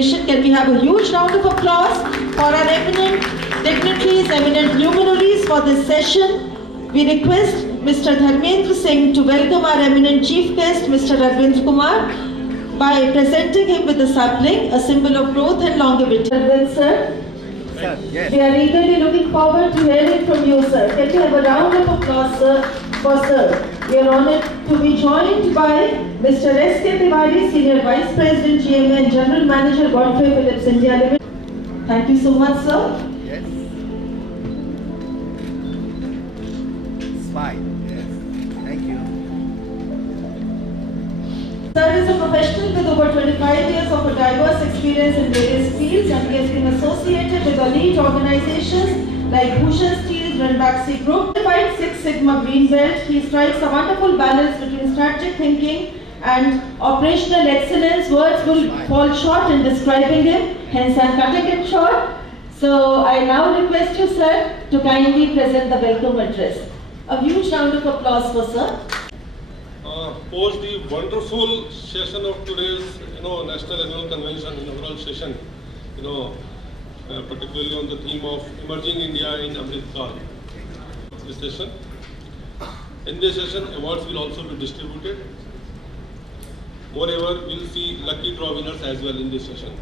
Can we have a huge round of applause for our eminent dignitaries, eminent luminaries for this session. We request Mr. Dharmendra Singh to welcome our eminent chief guest, Mr. Arvind Kumar, by presenting him with the sapling, a symbol of growth and longevity. Arvind, sir. Sir, yes. We are eagerly looking forward to hearing from you, sir. Can we have a round of applause, sir, for sir? We are honored to be joined by Mr. S.K. Tiwari, Senior Vice President, GMA and General Manager, Godfrey Phillips India Limited. Thank you so much, sir. Yes. Smile. Yes. Thank you. Sir is a professional with over 25 years of a diverse experience in various fields, and he has been associated with elite organizations like Bhushan Steel, Ranbaxy Group. Certified Six Sigma Green Belt, he strikes a wonderful balance between strategic thinking and operational excellence. Words will fall short in describing him, hence I am cutting it short. So I now request you, sir, to kindly present the welcome address. A huge round of applause for sir. Post the wonderful session of today's, National Annual Convention inaugural session, particularly on the theme of emerging India in Amritkal. This session. In this session, awards will also be distributed. Moreover, we'll see lucky draw winners as well in this session.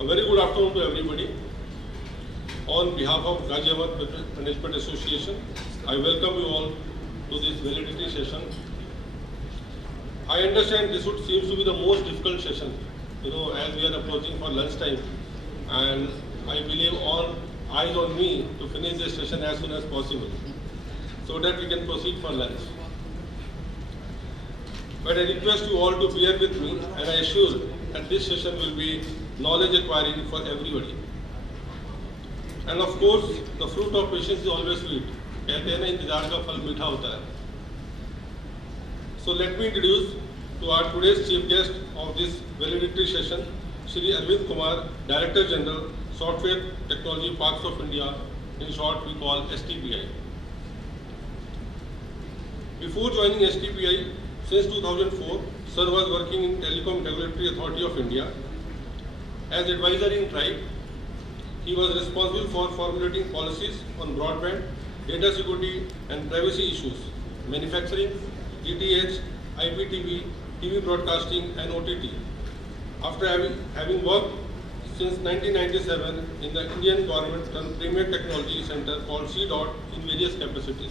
A very good afternoon to everybody. On behalf of Ghazi Ahmad Management Association, I welcome you all to this validity session. I understand this would seem to be the most difficult session, as we are approaching for lunchtime, and I believe all eyes on me to finish this session as soon as possible, so that we can proceed for lunch. But I request you all to bear with me, and I assure that this session will be knowledge acquiring for everybody. And of course, the fruit of patience is always sweet. कहते हैं ना, इंतजार का फल मीठा होता है. So let me introduce to our today's chief guest of this valedictory session, Shri Arvind Kumar, Director General, Software Technology Parks of India, in short we call STPI. Before joining STPI, since 2004, Sir was working in Telecom Regulatory Authority of India. As advisor in TRIBE, he was responsible for formulating policies on broadband, data security and privacy issues, manufacturing, DTH, IPTV, TV broadcasting and OTT. After having worked since 1997 in the Indian government-run Premier Technology Center called CDOT in various capacities.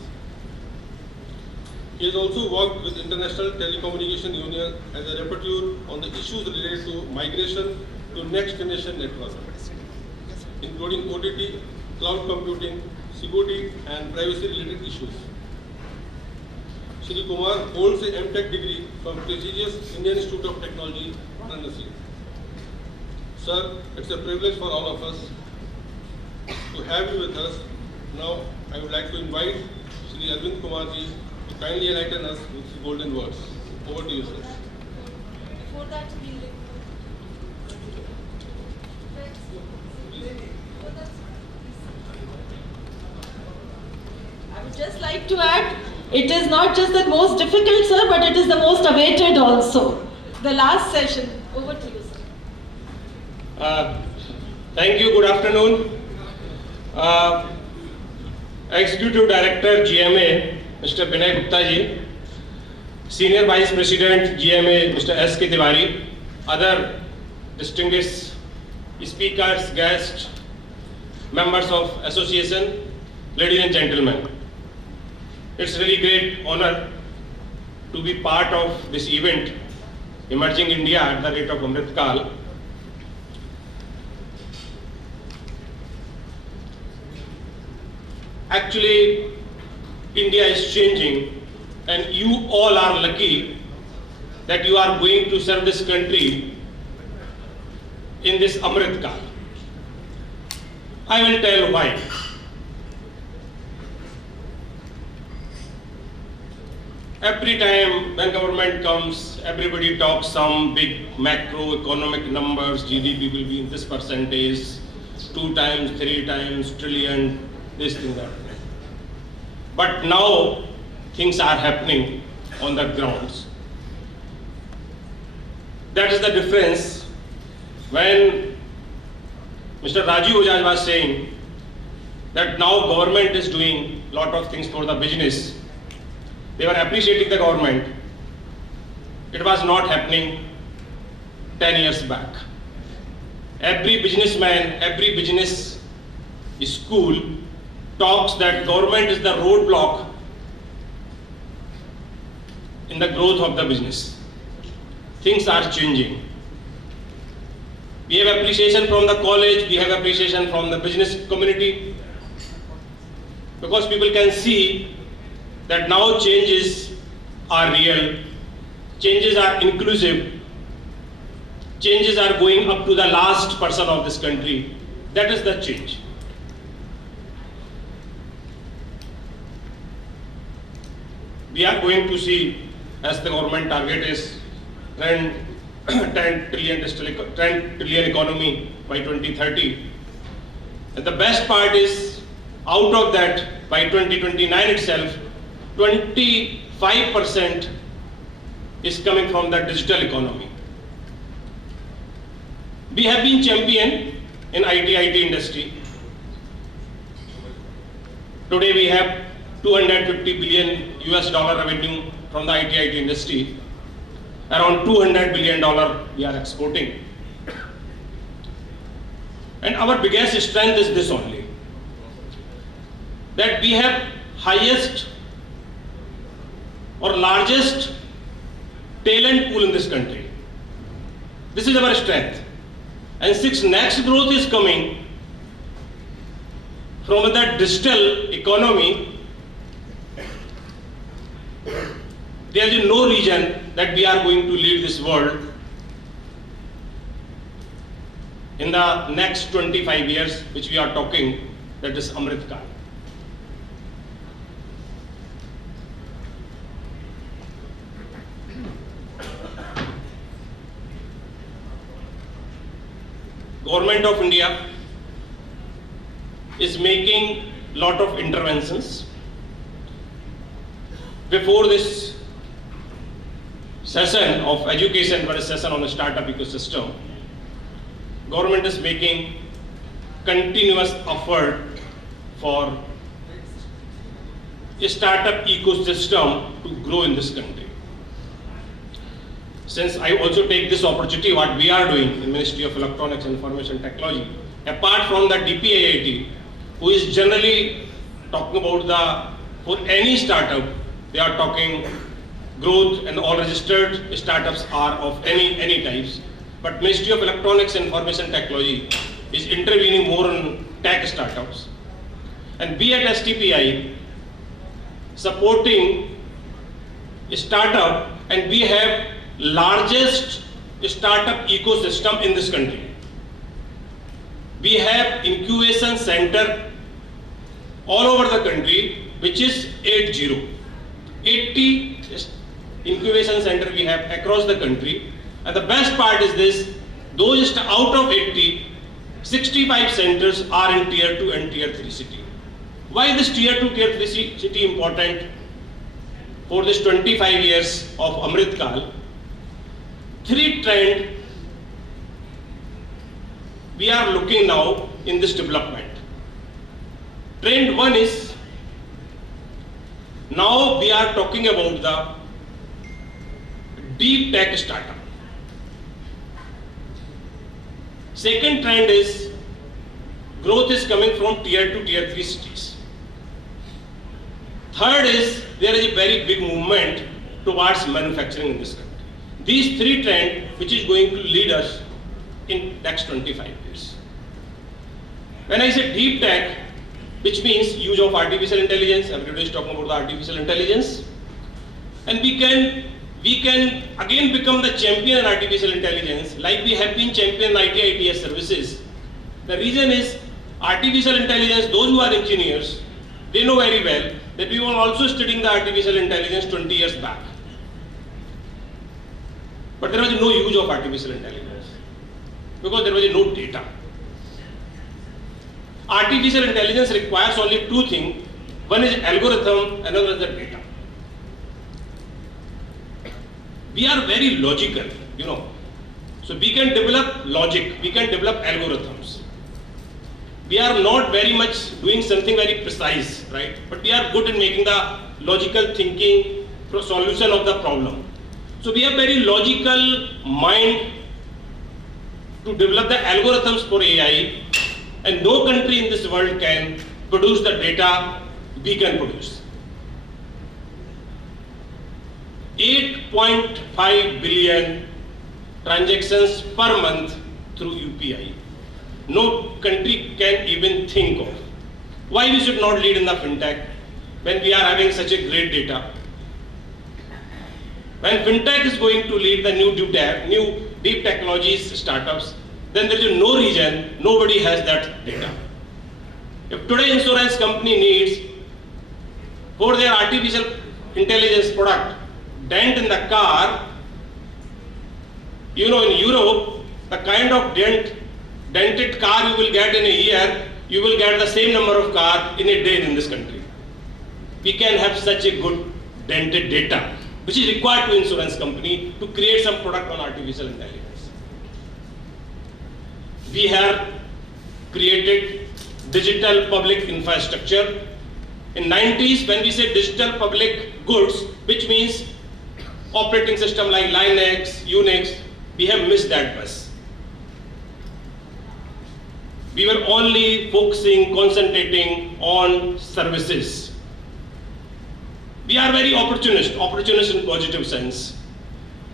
He has also worked with International Telecommunication Union as a rapporteur on the issues related to migration to next generation network, including OTT, cloud computing, security and privacy related issues. Shri Kumar holds a M.Tech degree from prestigious Indian Institute of Technology, Varanasi. Sir, it's a privilege for all of us to have you with us. Now, I would like to invite Shri Arvind Kumar ji to kindly enlighten us with his golden words. Over to you, sir. Before that, I would just like to add, it is not just the most difficult, sir, but it is the most awaited also. The last session. Over to you, sir. Thank you. Good afternoon. Executive Director GMA, Mr. Vinay Gupta ji, Senior Vice President GMA, Mr. S.K. Tiwari, other distinguished speakers, guests, members of association, ladies and gentlemen. It's really great honor to be part of this event, Emerging India at the rate of Amritkal. Actually, India is changing, and you all are lucky that you are going to serve this country in this Amritkal. I will tell why. Every time when government comes, everybody talks some big macroeconomic numbers, GDP will be in this percentage, 2 times, 3 times, trillion, this thing, that. But now things are happening on the grounds. That is the difference when Mr. Rajiv Ojaj was saying that now government is doing lot of things for the business. They were appreciating the government. It was not happening 10 years back. Every businessman, every business school talks that government is the roadblock in the growth of the business. Things are changing. We have appreciation from the college, we have appreciation from the business community, because people can see that now changes are real, changes are inclusive, changes are going up to the last person of this country. That is the change. We are going to see, as the government target is 10 trillion economy by 2030. And the best part is, out of that, by 2029 itself, 25% is coming from the digital economy. We have been champion in IT industry. Today we have $250 billion revenue from the IT industry. Around $200 billion we are exporting. And our biggest strength is this only, that we have highest or largest talent pool in this country. This is our strength. And next growth is coming from the digital economy. There is no reason that we are going to lead this world in the next 25 years, which we are talking, that is Amrit Kaal. Government of India is making lot of interventions. Before this session of education, but a session on the startup ecosystem, government is making continuous effort for a startup ecosystem to grow in this country. Since I also take this opportunity, what we are doing in Ministry of Electronics and Information Technology, apart from the DPIIT, who is generally talking about for any startup, they are talking growth, and all registered startups are of any types. But Ministry of Electronics and Information Technology is intervening more on tech startups. And we at STPI supporting a startup, and we have largest startup ecosystem in this country. We have incubation center all over the country, which is 80 incubation center we have across the country. And the best part is this, those out of 80, 65 centers are in tier 2 and tier 3 city. Why this tier 2, tier 3 city important for this 25 years of Amrit Kaal? 3 trends we are looking now in this development. Trend 1 is, now we are talking about the deep tech startup. Second trend is, growth is coming from tier 2, tier 3 cities. Third is, there is a very big movement towards manufacturing in this country. These 3 trends which is going to lead us in next 25 years. When I say deep tech, which means use of artificial intelligence, everybody is talking about the artificial intelligence, and we can again become the champion in artificial intelligence, like we have been champion in IT/ITES services. The reason is, artificial intelligence, those who are engineers, they know very well that we were also studying the artificial intelligence 20 years back. But there was no use of artificial intelligence because there was no data. Artificial intelligence requires only 2 things. One is algorithm, another is the data. We are very logical, So we can develop logic, we can develop algorithms. We are not very much doing something very precise, right? But we are good in making the logical thinking solution of the problem. So we have very logical mind to develop the algorithms for AI, and no country in this world can produce the data we can produce. 8.5 billion transactions per month through UPI. No country can even think of. Why we should not lead in the fintech when we are having such a great data? When fintech is going to lead the new deep technologies startups, then there is no reason nobody has that data. If today insurance company needs for their artificial intelligence product dent in the car, in Europe, the kind of dented car you will get in a year, you will get the same number of car in a day in this country. We can have such a good dented data, which is required to insurance company to create some product on artificial intelligence. We have created digital public infrastructure. In 90s, when we say digital public goods, which means operating system like Linux, Unix, we have missed that bus. We were only concentrating on services. We are very opportunist in positive sense.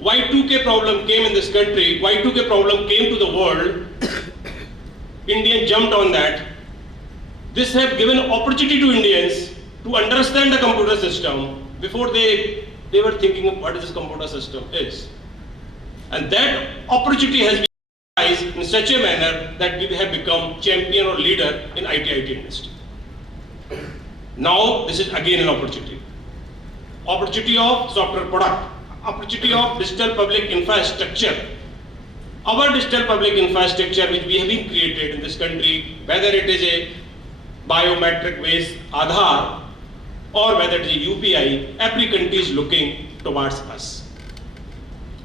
Y2K problem came in this country, Y2K problem came to the world, Indians jumped on that. This has given opportunity to Indians to understand the computer system before they were thinking of what this computer system is. And that opportunity has been utilized in such a manner that we have become champion or leader in IT industry. Now this is again an opportunity. Opportunity of software product, opportunity of digital public infrastructure. Our digital public infrastructure which we have been created in this country, whether it is a biometric based Aadhaar or whether it is a UPI, every country is looking towards us.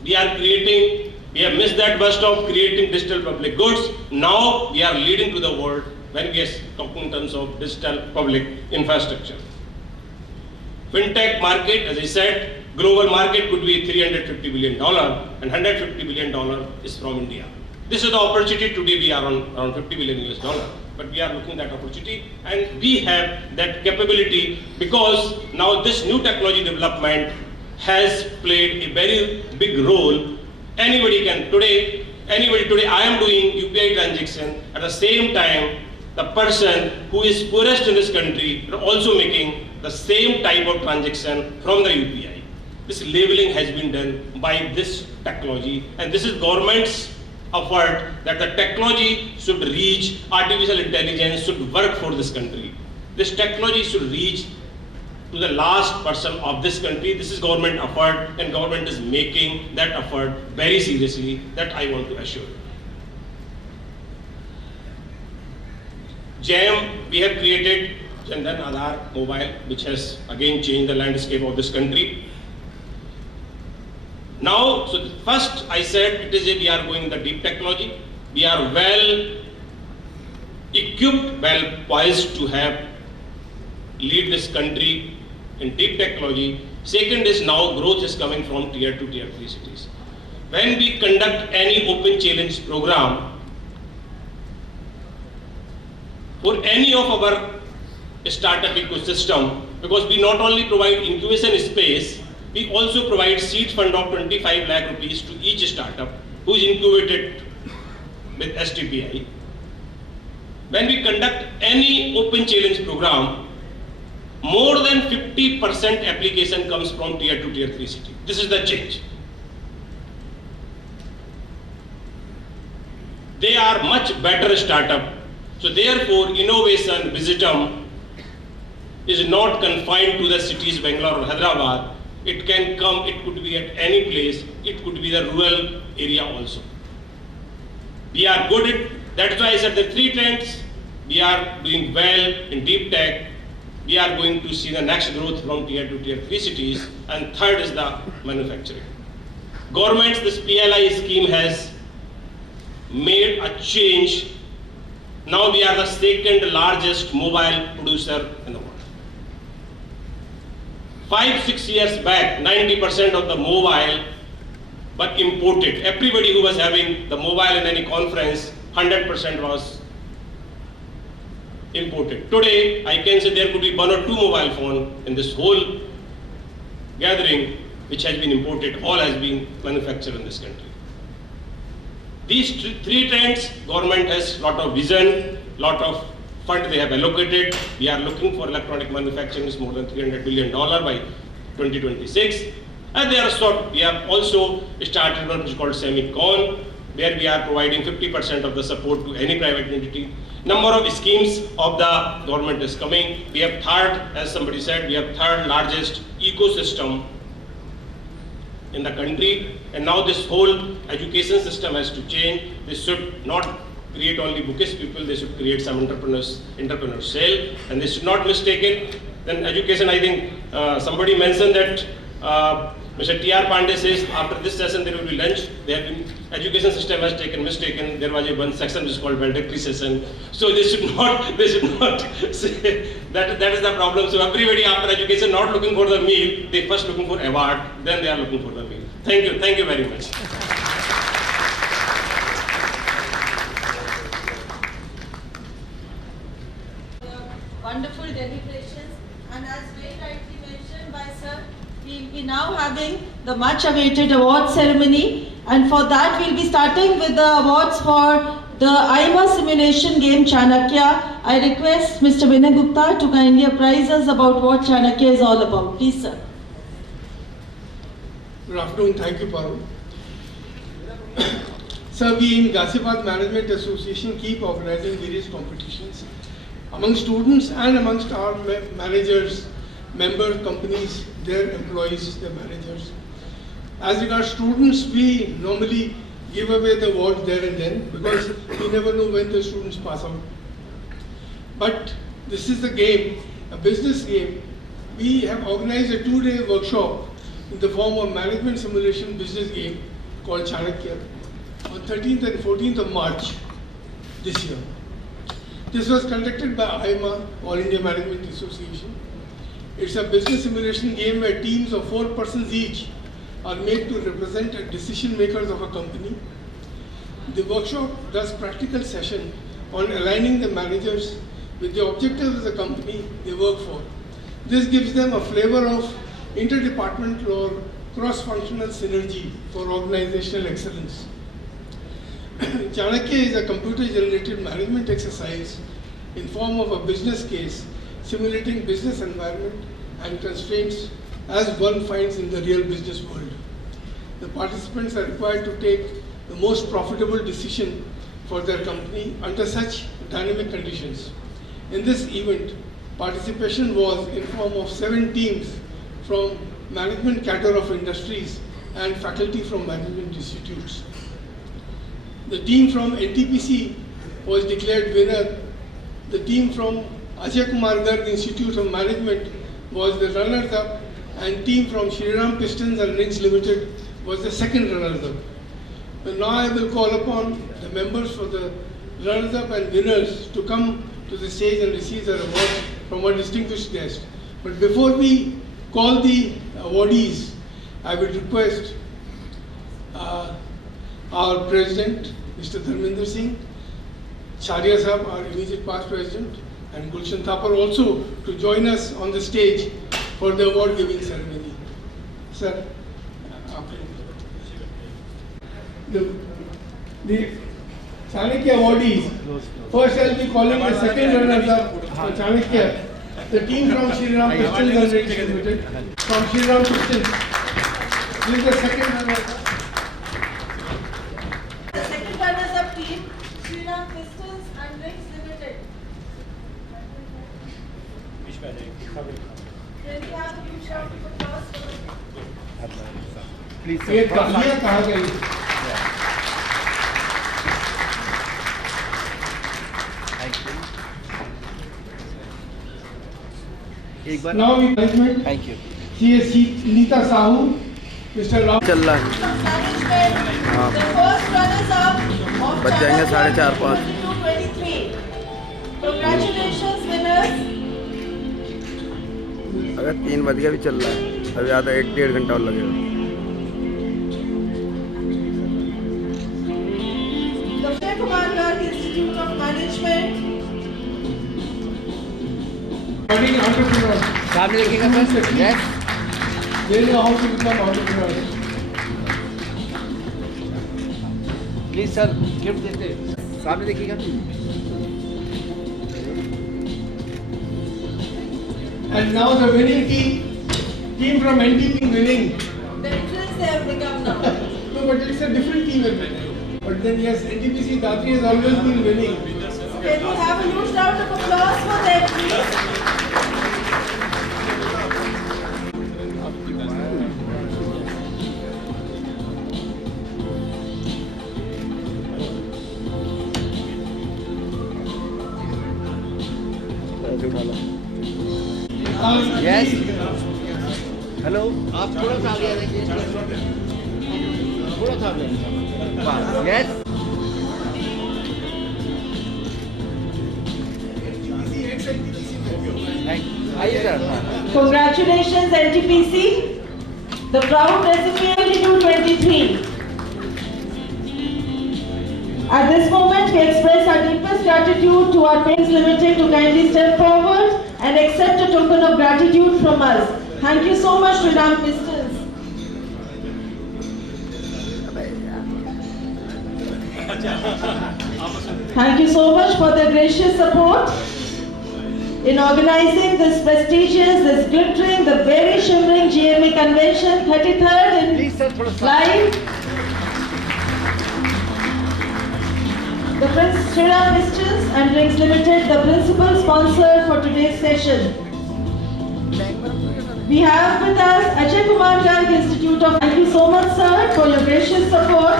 We have missed that bust of creating digital public goods. Now we are leading to the world when we are talking in terms of digital public infrastructure. Fintech market, as I said, global market could be $350 billion and $150 billion is from India. This is the opportunity. Today we are on around $50 billion US, but we are looking at opportunity and we have that capability because now this new technology development has played a very big role. Anybody today, I am doing UPI transaction at the same time the person who is poorest in this country are also making the same type of transaction from the UPI. This labeling has been done by this technology and this is government's effort that the technology should reach, artificial intelligence should work for this country. This technology should reach to the last person of this country. This is government effort and government is making that effort very seriously, that I want to assure you. JAM, we have created Jandan Aadhaar Mobile, which has again changed the landscape of this country. Now, so first I said we are going the deep technology. We are well equipped, well poised to lead this country in deep technology. Second is now growth is coming from tier 2, tier 3 cities. When we conduct any open challenge program for any of our startup ecosystem, because we not only provide incubation space, we also provide seed fund of 25 lakh rupees to each startup who is incubated with STPI. When we conduct any open challenge program, more than 50% application comes from tier 2, tier 3 city. This is the change. They are much better startup. So therefore, innovation, wisdom is not confined to the cities Bangalore or Hyderabad. It can come, it could be at any place, it could be the rural area also. We are good at, that's why I said the 3 trends, we are doing well in deep tech, we are going to see the next growth from tier 2, tier 3 cities, and third is the manufacturing. Government's, this PLI scheme has made a change. Now we are the second largest mobile producer in the world. 5-6 years back, 90% of the mobile were imported. Everybody who was having the mobile in any conference, 100% was imported. Today, I can say there could be 1 or 2 mobile phones in this whole gathering which has been imported, all has been manufactured in this country. These three trends, government has lot of vision, lot of fund they have allocated. We are looking for electronic manufacturing is more than $300 billion by 2026. And they are we have also started one which is called Semicon, where we are providing 50% of the support to any private entity. Number of schemes of the government is coming. We have third, as somebody said, we have third largest ecosystem in the country, and now this whole education system has to change. They should not create only bookish people, they should create some entrepreneur cell, and they should not mistake it. Then education, I think somebody mentioned that Mr. T.R. Pandey says after this session there will be lunch. They have been, education system has taken mistaken. There was a one section which is called valedictory session. So they should not say that is the problem. So everybody after education not looking for the meal, they first looking for award, then they are looking for the meal. Thank you very much. Wonderful deliberations, and as very rightly mentioned by Sir, we will be now having the much awaited award ceremony, and for that we will be starting with the awards for the IMA simulation game Chanakya. I request Mr. Vinay Gupta to kindly apprise us about what Chanakya is all about. Please, sir. Good afternoon. Thank you, Parul. Sir, we in Ghaziabad Management Association keep organizing various competitions among students and amongst our managers, member companies, their employees, their managers. As regards students, we normally give away the award there and then because we never know when the students pass out. But this is a game, a business game. We have organized a 2-day workshop in the form of management simulation business game called Chanakya on 13th and 14th of March this year. This was conducted by IMA, All India Management Association. It's a business simulation game where teams of 4 persons each are made to represent the decision makers of a company. The workshop does practical session on aligning the managers with the objectives of the company they work for. This gives them a flavor of interdepartmental or cross-functional synergy for organizational excellence. Chanakya is a computer-generated management exercise in form of a business case simulating business environment and constraints as one finds in the real business world. The participants are required to take the most profitable decision for their company under such dynamic conditions. In this event, participation was in form of 7 teams from management cadre of industries and faculty from management institutes. The team from NTPC was declared winner. The team from Ajay Kumar Garg Institute of Management was the runners-up, and team from Shriram Pistons and Rings Limited was the second runners-up. Now I will call upon the members for the runners-up and winners to come to the stage and receive their awards from our distinguished guest. But before we call the awardees, I would request our President, Mr. Dharmender Singh, Sharia Sahab, our immediate past President, and Gulshan Thapar also to join us on the stage for the award giving ceremony. Sir, the Chanakya awardees. First I will be calling the second runners up for Chanakya. The team from Shriram Pistons and Rings Limited. From Shriram Pistons. This is the second runners up. The second runners up team, Shriram Pistons and Rings Limited. Can we have a huge round of applause for Please, sir. ये कहाँ गई? Thank you. एक बार. Now we management. Thank you. CSC Nita Sahu, Mr. Ram. चल रहा है. management? The first runners up of बच जाएंगे 4:30-5। 23. Congratulations winners. अगर 3 बज गया भी चल रहा है, अभी आधा 1-1.5 घंटा और लगेगा। Dr. Kumar Garg Institute of Management. Budding entrepreneurs. सामने देखिएगा sir. Yes. They know how to become entrepreneurs. Please sir gift देते। सामने देखिएगा। And now the winning team from NTP winning. Veterans they have become now. No, but it's a different team in winning. But then yes, NTPC Dadri has always been winning. Can you have a huge round of applause for them, please? Yes. Hello आप थोड़ा सा आगे आ जाइए। थोड़ा सा आगे। Yes. आइए sir. Congratulations NTPC. The proud recipient in 23. At this moment, we express our deepest gratitude to our Paints Limited to kindly step forward and accept a token of gratitude from us. Thank you so much, Madam Pistols. Thank you so much for the gracious support in organizing this prestigious, this glittering, the very shimmering GMA convention, 33rd in live. The Prince Shriram Pistols and Drinks Limited, the principal sponsor for today's session. We have with us Ajay Kumar Garg Institute of. Thank you so much, sir, for your gracious support.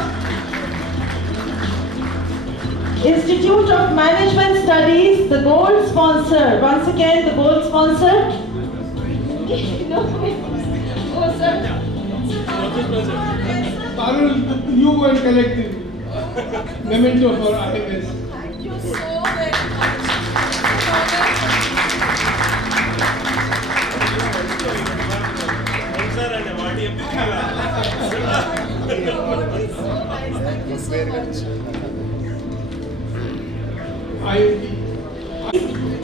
Institute of Management Studies, the gold sponsor. Once again, the gold sponsor. No. Oh, sir. Parul, you were collecting memento for IMS. Thank you so very much.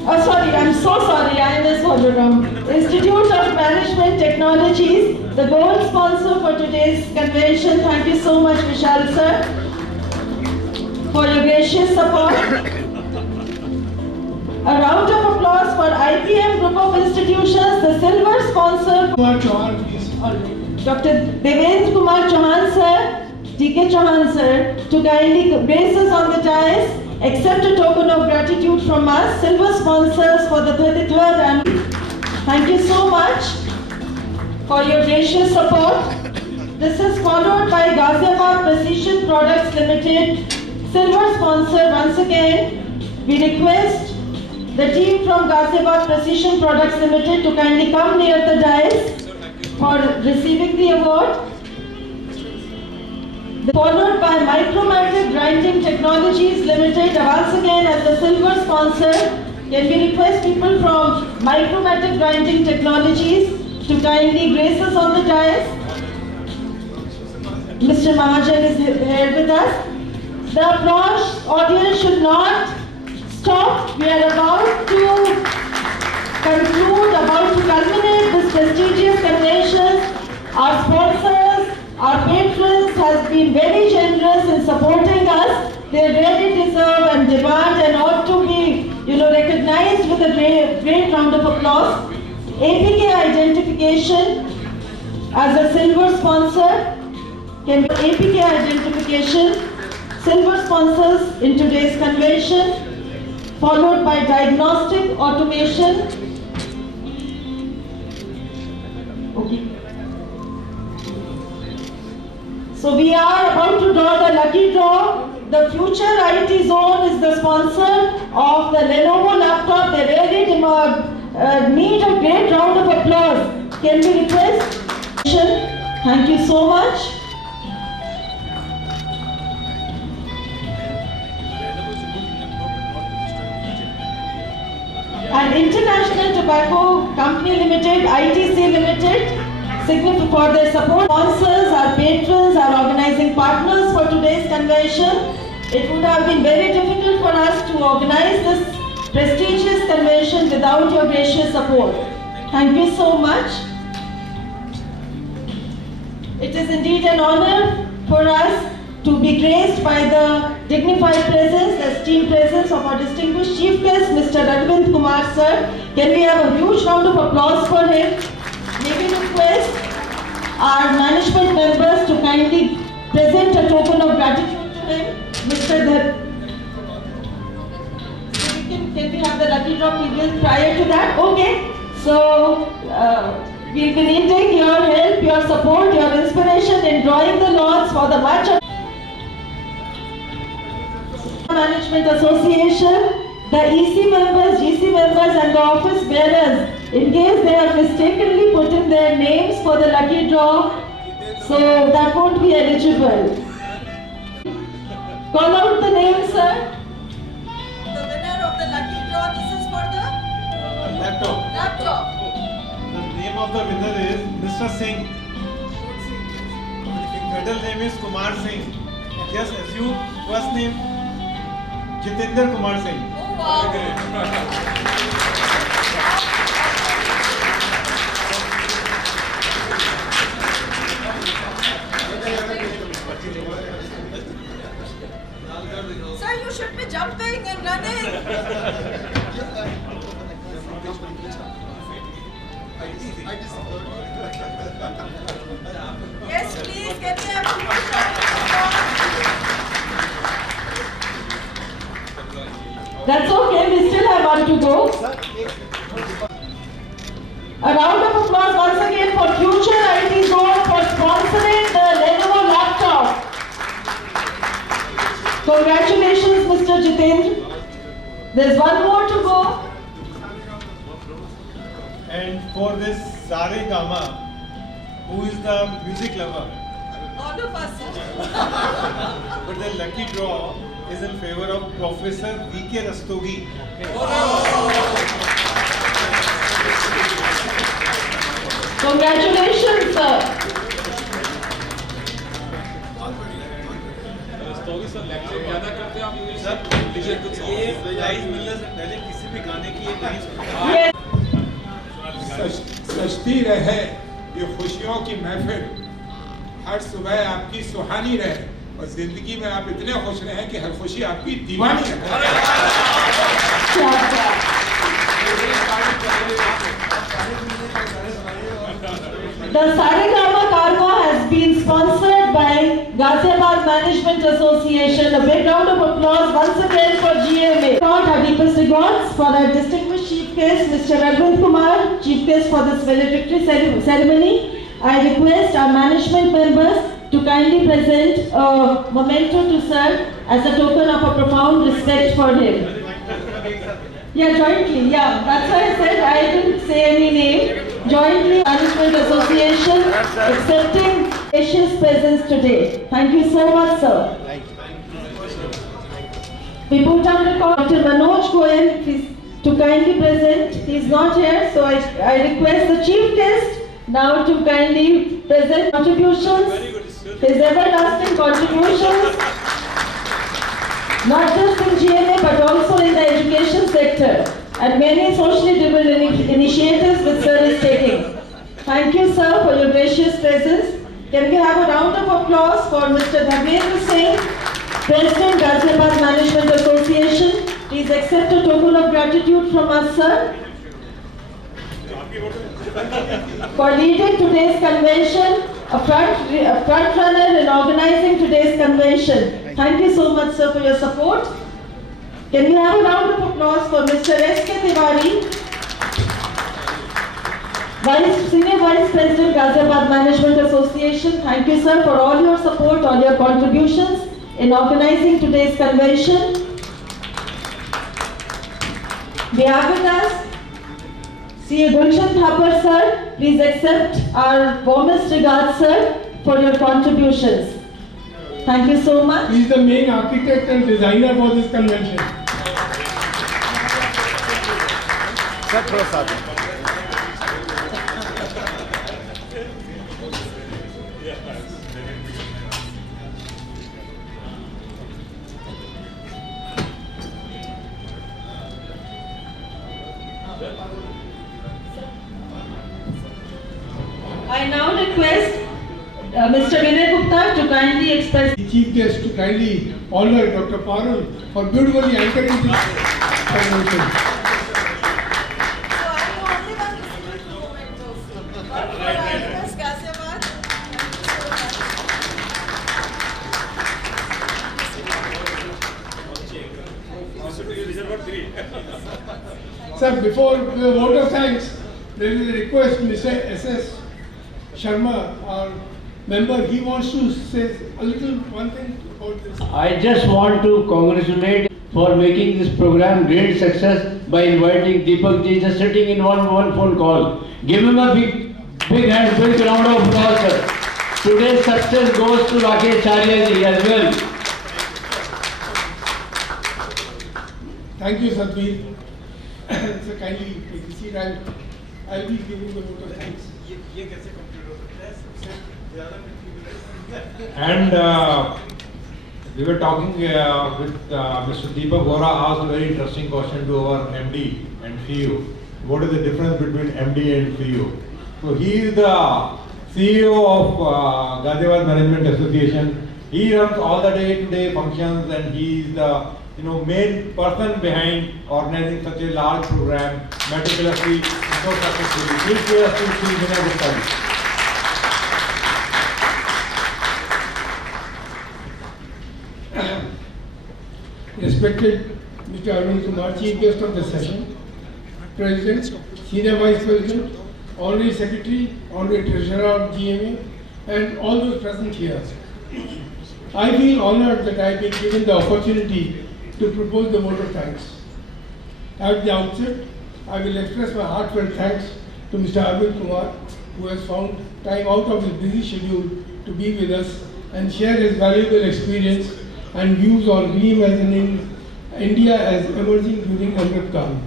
Oh, sorry, I'm so sorry, I misfollowed wrong. Institute of Management Technologies, the gold sponsor for today's convention. Thank you so much, Vishal sir, for your gracious support. A round of applause for IPM Group of Institutions, the silver sponsor. Kumar Chauhan, please. Dr. Devendra Kumar Chauhan sir, D.K. Chauhan sir, to kindly grace us on the dais, accept a token of gratitude from us, silver sponsors for the 33rd annual. Thank you so much for your gracious support. This is followed by Ghaziabad Precision Products Limited, silver sponsor once again. We request the team from Ghaziabad Precision Products Limited to kindly come near the dais for receiving the award. Followed by Micromatic Grinding Technologies Limited, once again as the silver sponsor. Can we request people from Micromatic Grinding Technologies to kindly grace us on the dais? Mr. Mahajan is here with us. The applause audience should not stop. We are about to conclude, about to culminate this prestigious convention. Our sponsors, our patrons has been very generous in supporting us. They really deserve and demand and ought to be, recognized with a great round of applause. APK identification as a silver sponsor. Can be APK identification, silver sponsors in today's convention, followed by diagnostic automation. Okay. So we are about to draw the lucky draw. The Future IT Zone is the sponsor of the Lenovo laptop. They really need a great round of applause. Can we request? Thank you so much. and International Tobacco Company Limited, ITC Limited, for their support. Sponsors, our patrons, our organizing partners for today's convention. It would have been very difficult for us to organize this prestigious convention without your gracious support. Thank you so much. It is indeed an honor for us to be graced by the dignified presence, esteemed presence of our distinguished chief guest, Mr. Arvind Kumar sir. Can we have a huge round of applause for him? May we request our management members to kindly present a token of gratitude to him. Mr. Can we have the lucky draw period prior to that? Okay. So, we'll be needing your help, your support, your inspiration in drawing the lots for the match of Management Association, the EC members, GC members and the office bearers, in case they have mistakenly put in their names for the lucky draw, so that won't be eligible. Call out the name, sir. The winner of the lucky draw, this is for the laptop. The name of the winner is Mr. Singh. Middle name is Kumar Singh. Just assume first name Jitendra Kumar Singh. Oh, wow. Sir, you should be jumping and running. Yes, please, can we have a That's okay, we still have one to go. A round of applause once again for Future IT Zone for sponsoring the Lenovo laptop. Congratulations, Mr. Jitendra. There's one more to go. And for this Sare Gama, who is the music lover. All of us. But the lucky draw is in favor of Professor V.K. Rastogi. Congratulations, sir. ये prize मिलने से पहले किसी भी गाने की एक line Yes. सजती रहे ये खुशियों की महफिल, हर सुबह आपकी सुहानी रहे और जिंदगी में आप इतने खुश रहें कि हर खुशी आपकी दीवानी रहे। The Saregama Karma has been sponsored by Ghaziabad Management Association. A big round of applause once again for GMA. Our deepest regards for our distinguished chief guest, Mr. Arvind Kumar, chief guest for this valedictory ceremony. I request our management members to kindly present a memento to sir as a token of a profound respect for him. Yeah, jointly. Yeah, that's why I said I didn't say any name. Jointly, Management Association accepting gracious presence today. Thank you so much, sir. We put down the call. Dr. Manoj Goyal, please, to kindly present. He's not here, so I request the chief guest now to kindly present contributions, his everlasting contributions, not just in GMA but also in the education sector and many socially driven initiatives which sir is taking. Thank you, sir, for your gracious presence. Can we have a round of applause for Mr. Dharmendra Singh, President, Ghaziabad Management Association. Please accept a token of gratitude from us, sir, for leading today's convention, a front runner in organizing today's convention. Thank you so much, sir, for your support. Can we have a round of applause for Mr. S.K. Tiwari, Senior Vice President, Ghaziabad Management Association. Thank you, sir, for all your support, all your contributions in organizing today's convention. We have with us C.A. Gulshan Thapar, sir. Please accept our warmest regards, sir, for your contributions. Thank you so much. He is the main architect and designer for this convention. Sir थोड़ा साथ I now request Mr. Vinay Gupta to kindly express. The chief guest to kindly honor Dr. Parul for beautifully anchoring this convention. Sir, before the vote of thanks, there is a request, Mr. S.S. Sharma, our member, he wants to say a little one thing about this. I just want to congratulate for making this program great success by inviting Deepak ji, just sitting in one phone call. Give him a big hand, big round of applause, sir. Today's success goes to Rakesh Charya ji as well. Thank you, Satveer. So kindly take a seat. I'll be giving the vote of thanks. And we were talking with Mr. Deepak Gora asked a very interesting question to our MD and CEO. What is the difference between MD and CEO? So he is the CEO of Ghaziabad Management Association. He runs all the day-to-day functions, and he is the main person behind organizing such a large program meticulously and so successfully. Please give us to Sri Vinay Gupta ji. Respected Mr. Arun Kumar, Chief Guest of the session, President, Senior Vice President, Honorary Secretary, Honorary Treasurer of GMA, and all those present here. I feel honored that I have been given the opportunity to propose the vote of thanks. At the outset, I will express my heartfelt thanks to Mr. Arvind Kumar, who has found time out of his busy schedule to be with us and share his valuable experience and views on reimagining India as emerging during Amrit Kaal,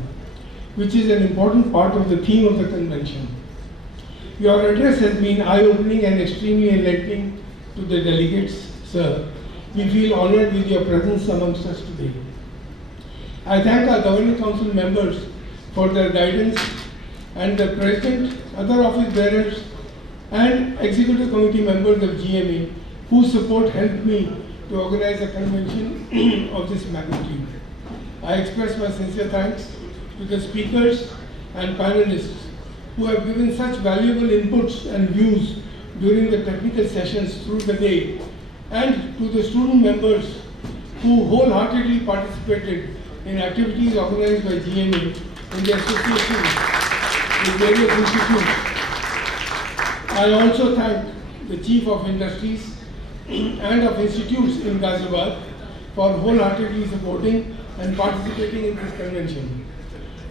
which is an important part of the theme of the convention. Your address has been eye-opening and extremely enlightening to the delegates, sir. We feel honored with your presence amongst us today. I thank our Governing Council members for their guidance and the President, other office bearers and Executive Committee members of GMA whose support helped me to organize a convention of this magnitude. I express my sincere thanks to the speakers and panelists who have given such valuable inputs and views during the technical sessions through the day, and to the student members who wholeheartedly participated in activities organized by GMA in the association with various institutes. I also thank the Chief of Industries and of institutes in Ghaziabad for wholeheartedly supporting and participating in this convention.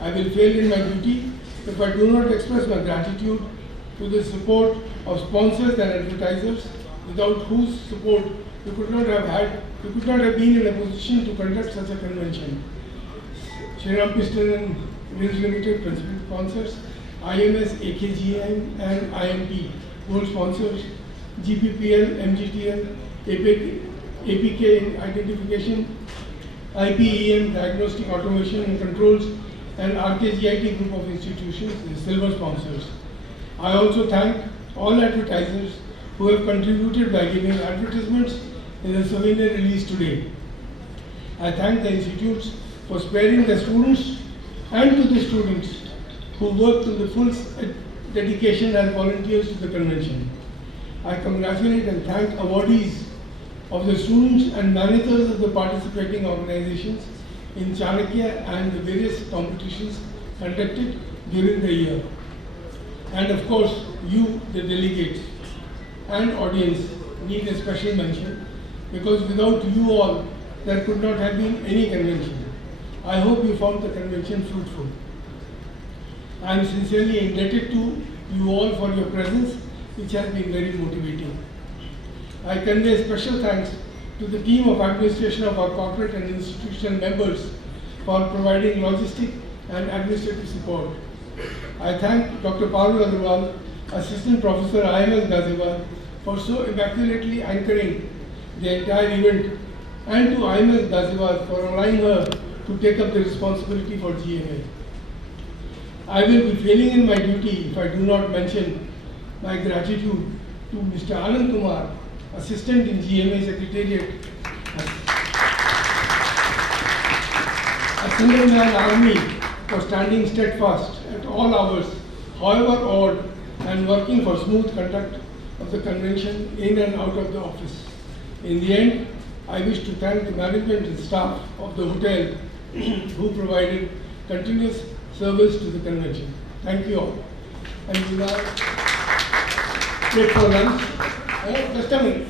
I will fail in my duty if I do not express my gratitude to the support of sponsors and advertisers, without whose support we could not have been in a position to conduct such a convention. Shriram Pistol and Rings Limited, principal sponsors, IMS, AKGM and IMP, gold sponsors, GPPL, MGTL, APK identification, IPEM, diagnostic automation and controls, and RKGIT group of institutions, the silver sponsors. I also thank all advertisers who have contributed by giving advertisements in the souvenir release today. I thank the institutes for sparing the students and to the students who worked with the full dedication as volunteers to the convention. I congratulate and thank awardees of the students and managers of the participating organizations in Chanakya and the various competitions conducted during the year. And of course, you, the delegates and audience, need a special mention, because without you all, there could not have been any convention. I hope you found the convention fruitful. I am sincerely indebted to you all for your presence, which has been very motivating. I convey special thanks to the team of administration of our corporate and institutional members for providing logistic and administrative support. I thank Dr. Parul Agarwal, Assistant Professor IMS Ghaziabad, for so immaculately anchoring the entire event, and to IMS Ghaziabad for allowing her to take up the responsibility for GMA. I will be failing in my duty if I do not mention my gratitude to Mr. Anand Kumar, Assistant in GMA Secretariat, a single-man army for standing steadfast at all hours, however odd, and working for smooth conduct of the convention in and out of the office. In the end, I wish to thank the management and staff of the hotel who provided continuous service to the convention. Thank you all. And we now wait for lunch. Just a minute.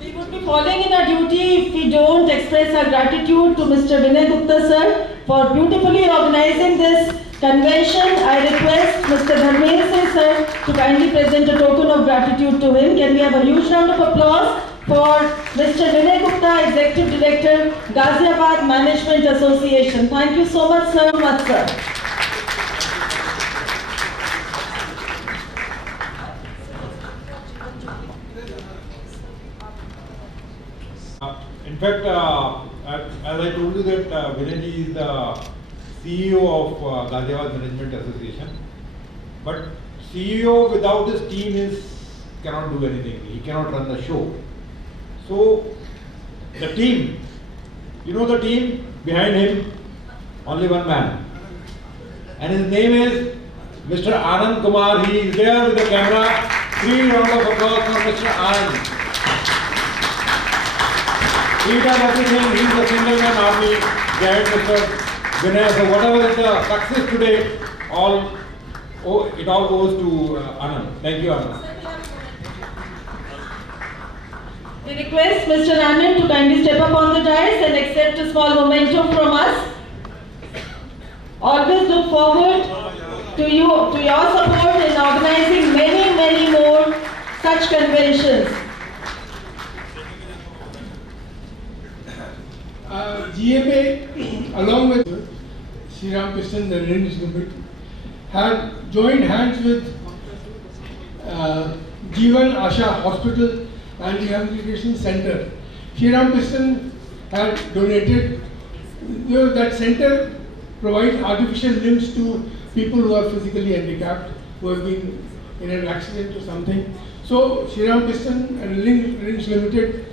We would be falling in our duty if we don't express our gratitude to Mr. Vinay Gupta sir for beautifully organizing this convention. I request Mr. Dharmendra sir to kindly present a token of gratitude to him. Can we have a huge round of applause for Mr. Vinay Gupta, Executive Director, Ghaziabad Management Association. Thank you so much, sir. In fact, as I told you that Vinay ji is the CEO of Ghaziabad Management Association, but CEO without his team cannot do anything. He cannot run the show. So the team, you know the team behind him, only one man, and his name is Mr. Anand Kumar. He is there with the camera. 3 rounds of applause for Mr. Anand. He does everything. He is the single man army behind Mr. Vinay. So whatever is the success today, it all owes to Anand. Thank you, Anand. We request Mr. Anand to kindly step up on the dais and accept a small memento from us. Always look forward to your support in organizing many more such conventions. GMA, along with Sri Ram Krishnan, the Religious Movement, had joined hands with Jeevan Asha Hospital and Rehabilitation Center. Sri Ram Krishnan had donated, that center provides artificial limbs to people who are physically handicapped, who have been in an accident or something. So Sri Ram Krishnan and Limbs Limited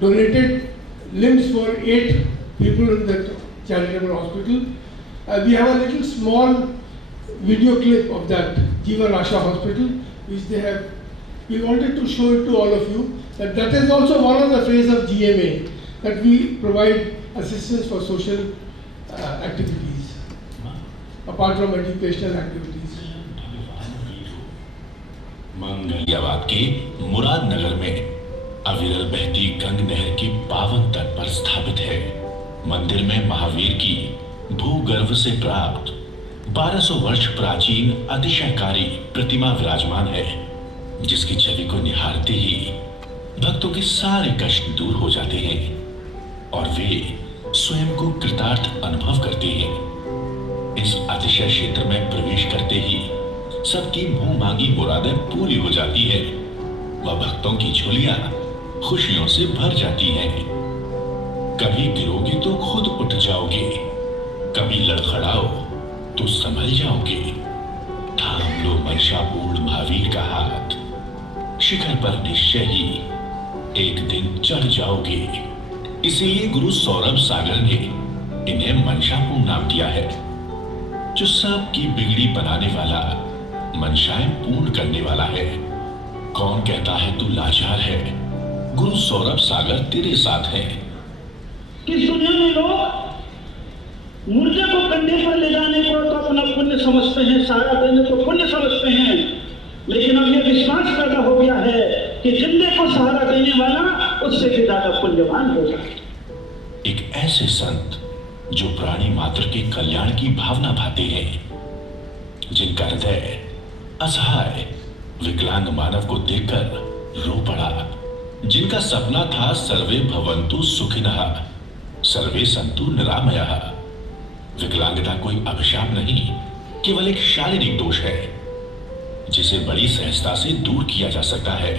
donated limbs for 8 people in that charitable hospital. We have a little small video clip of that Jeevan Asha Hospital, which they have. We wanted to show it to all of you, that is also one of the phases of GMA, that we provide assistance for social activities, apart from educational activities. मंगलियाबाद के मुरादनगर में अविरल बहती गंग नहर के पावन तट पर स्थापित है। मंदिर में महावीर की भूगर्भ से प्राप्त 1200 वर्ष प्राचीन अतिशयकारी प्रतिमा विराजमान है, जिसकी छवि को निहारते ही भक्तों के सारे कष्ट दूर हो जाते हैं और वे स्वयं को कृतार्थ अनुभव करते हैं। इस अतिशय क्षेत्र में प्रवेश करते ही सबकी मुंह मांगी मुरादें पूरी हो जाती है व भक्तों की झोलियां खुशियों से भर जाती हैं। कभी गिरोगे तो खुद उठ जाओगे, कभी लड़खड़ाओ तो संभल जाओगे। थाम लो मनशापूर्ण महावीर का हाथ, शिखर पर निश्चय ही एक दिन चढ़ जाओगे। इसीलिए गुरु सौरभ सागर ने इन्हें मनशापूर्ण नाम दिया है, जो सबकी बिगड़ी बनाने वाला, मनशाएं पूर्ण करने वाला है। कौन कहता है तू लाचार है, गुरु सौरभ सागर तेरे साथ है। इस दुनिया में लोग मुर्दे को कंधे पर ले जाने को तो अपना पुण्य समझते हैं, सहारा देने को पुण्य समझते हैं, लेकिन अब यह विश्वास पैदा हो गया है कि जिंदे को सहारा देने वाला उससे भी ज्यादा पुण्यवान होगा। एक ऐसे संत जो प्राणी मात्र के कल्याण की भावना भाते हैं, जिनका हृदय असहाय विकलांग मानव को देखकर रो पड़ा, जिनका सपना था सर्वे भवन्तु सुखिनः सर्वे सन्तु निरामयः। विकलांगता कोई अभिशाप नहीं, केवल एक शारीरिक दोष है जिसे बड़ी सहजता से दूर किया जा सकता है।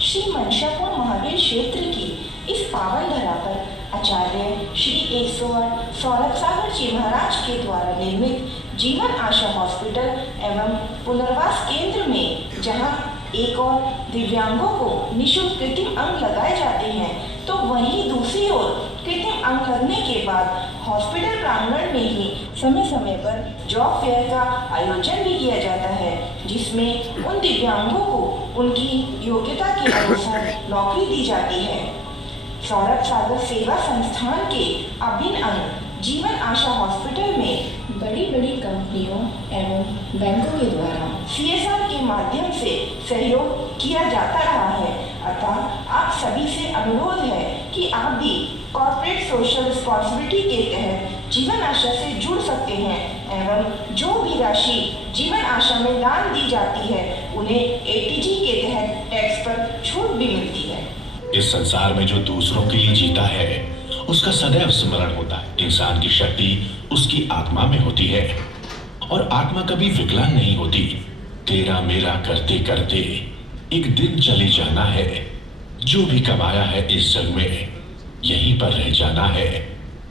श्री मनशापुर महावीर क्षेत्र की इस पावन धरा पर आचार्य श्री 108 सौरभ सागर जी महाराज के द्वारा निर्मित जीवन आशा हॉस्पिटल एवं पुनर्वास केंद्र में जहां एक और दिव्यांगों को निःशुल्क कृत्रिम अंग लगाए जाते हैं, तो वहीं दूसरी ओर कृत्रिम अंग लगने के बाद हॉस्पिटल प्रांगण में ही समय समय पर जॉब फेयर का आयोजन भी किया जाता है, जिसमें उन दिव्यांगों को उनकी योग्यता के अनुसार नौकरी दी जाती है। सौरभ सागर सेवा संस्थान के अभिन्न अंग जीवन आशा हॉस्पिटल में बड़ी बड़ी कंपनियों एवं बैंकों के द्वारा CSR के माध्यम से सहयोग किया जाता रहा है। अतः आप सभी से अनुरोध है कि आप भी कॉर्पोरेट सोशल रिस्पॉन्सिबिलिटी के तहत जीवन आशा से जुड़ सकते हैं एवं जो भी राशि जीवन आशा में दान दी जाती है उन्हें ATG के तहत टैक्स पर छूट भी मिलती है। इस संसार में जो दूसरों के लिए जीता है उसका सदैव स्मरण होता है। इंसान की शक्ति उसकी आत्मा में होती है और आत्मा कभी विकलांग नहीं होती। तेरा मेरा करते करते एक दिन चले जाना है। जो भी कमाया है इस जग में यहीं पर रह जाना है।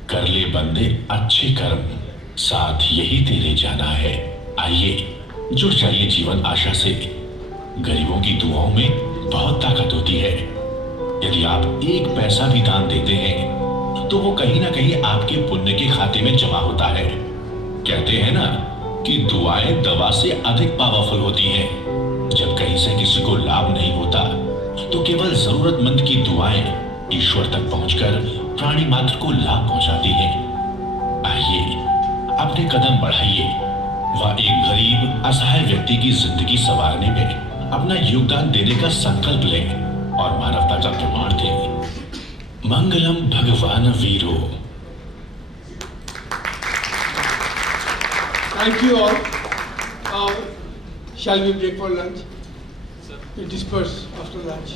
कर ले बंदे अच्छे कर्म, साथ यही तेरे जाना है। आइए जुड़ जाइए जीवन आशा से। गरीबों की दुआओं में बहुत ताकत होती है। यदि आप एक पैसा भी दान देते हैं तो वो कहीं ना कहीं आपके पुण्य के खाते में जमा होता है। कहते हैं ना कि दुआएं दवा से अधिक पावरफुल होती हैं। जब कहीं से किसी को लाभ नहीं होता तो केवल जरूरतमंद की दुआएं ईश्वर तक पहुंचकर प्राणी मात्र को लाभ पहुंचाती हैं। आइए अपने कदम बढ़ाइए व एक गरीब असहाय व्यक्ति की जिंदगी संवारने में अपना योगदान देने का संकल्प लें और मानवता का प्रमाण दें। मंगलम भगवान वीरो। Thank you all. Shall we break for lunch? We disperse after lunch.